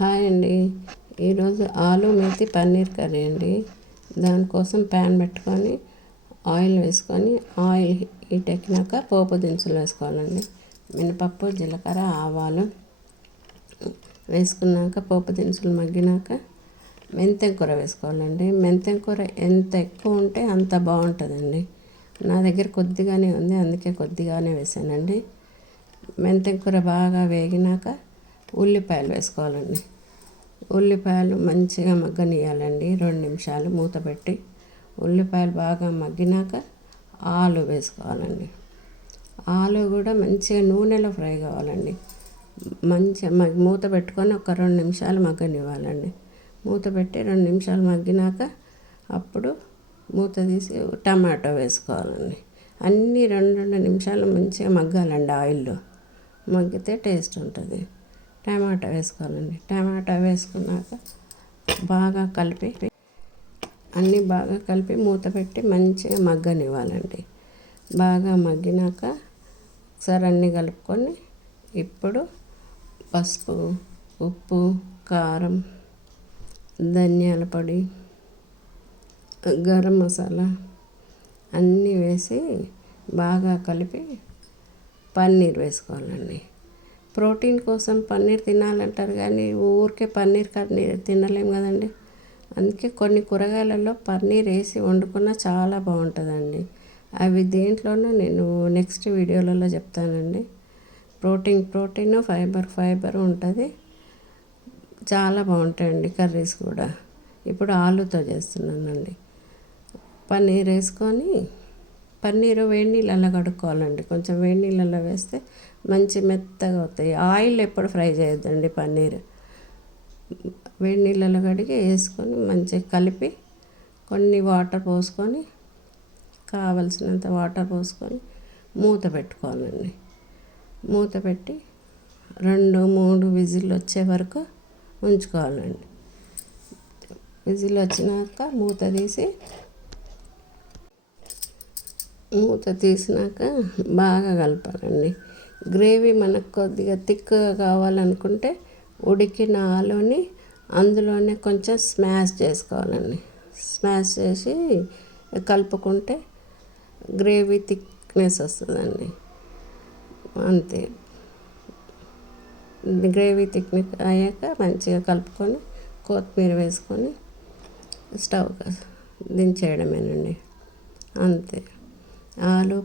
Hi అండి. ఈరోజు ఆలు మెంతి పన్నీర్ కర్రీ అండి. దానికోసం ప్యాన్ పెట్టుకొని ఆయిల్ వేసుకొని ఆయిల్ హీట్ ఎక్కినాక పోపు దినుసులు వేసుకోవాలండి. మినపప్పు, జీలకర్ర, ఆవాలు వేసుకున్నాక పోపు దినుసులు మగ్గినాక మెంతెం కూర వేసుకోవాలండి. మెంతెం కూర ఎంత ఎక్కువ ఉంటే అంత బాగుంటుందండి. నా దగ్గర కొద్దిగానే ఉంది, అందుకే కొద్దిగానే వేసానండి. మెంతెం కూర బాగా వేగినాక ఉల్లిపాయలు వేసుకోవాలండి. ఉల్లిపాయలు మంచిగా మగ్గనియాలండి. 2 నిమిషాలు మూత పెట్టి ఉల్లిపాయలు బాగా మగ్గినాక ఆలు వేసుకోవాలండి. ఆలు కూడా మంచిగా నూనెలో ఫ్రై కావాలండి. మంచిగా మూత పెట్టుకొని ఒక 2 నిమిషాలు మగ్గనివ్వాలండి. మూత పెట్టి 2 నిమిషాలు మగ్గినాక అప్పుడు మూత తీసి టమాటో వేసుకోవాలండి. అన్నీ 2 నిమిషాలు మంచిగా మగ్గాలండి. ఆయిల్లో మగ్గితే టేస్ట్ ఉంటుంది. టమాటా వేసుకోవాలండి. టమాటా వేసుకున్నాక బాగా కలిపి అన్నీ బాగా కలిపి మూత పెట్టి మంచిగా మగ్గనివ్వాలండి. బాగా మగ్గినాక ఒకసారి అన్నీ కలుపుకొని ఇప్పుడు పసుపు, ఉప్పు, కారం, ధనియాల పొడి, గరం మసాలా అన్నీ వేసి బాగా కలిపి పన్నీర్ వేసుకోవాలండి. ప్రోటీన్ కోసం పన్నీర్ తినాలంటారు కానీ ఊరికే పన్నీర్ తినలేము కదండి. అందుకే కొన్ని కూరగాయలలో పన్నీర్ వేసి వండుకున్నా చాలా బాగుంటుందండి. అవి దేంట్లోనూ నేను నెక్స్ట్ వీడియోలలో చెప్తానండి. ప్రోటీన్, ఫైబర్ ఉంటుంది. చాలా బాగుంటాయండి కర్రీస్ కూడా. ఇప్పుడు ఆలుతో చేస్తున్నానండి. పన్నీర్ వేసుకొని పన్నీరు వేడి నీళ్ళల్లో కడుక్కోవాలండి. కొంచెం వేడి నీళ్ళల్లో వేస్తే మంచి మెత్తగా అవుతాయి. ఆయిల్ ఎప్పుడు ఫ్రై చేయొద్దండి. పన్నీర్ వేడి నీళ్ళల్లో కడిగి వేసుకొని మంచిగా కలిపి కొన్ని వాటర్ పోసుకొని కావలసినంత వాటర్ పోసుకొని మూత పెట్టుకోవాలండి. మూత పెట్టి 2-3 విజిల్ వచ్చే వరకు ఉంచుకోవాలండి. విజిల్ వచ్చినాక మూత తీసినాక బాగా కలపాలండి. గ్రేవీ మనకు కొద్దిగా థిక్గా కావాలనుకుంటే ఉడికిన ఆలుని అందులోనే కొంచెం స్మాష్ చేసుకోవాలండి. స్మాష్ చేసి కలుపుకుంటే గ్రేవీ థిక్నెస్ వస్తుందండి. అంతే. గ్రేవీ థిక్నెస్ అయ్యాక మంచిగా కలుపుకొని కొత్తిమీర వేసుకొని స్టవ్ దించేయడమేనండి. అంతే. ఆలు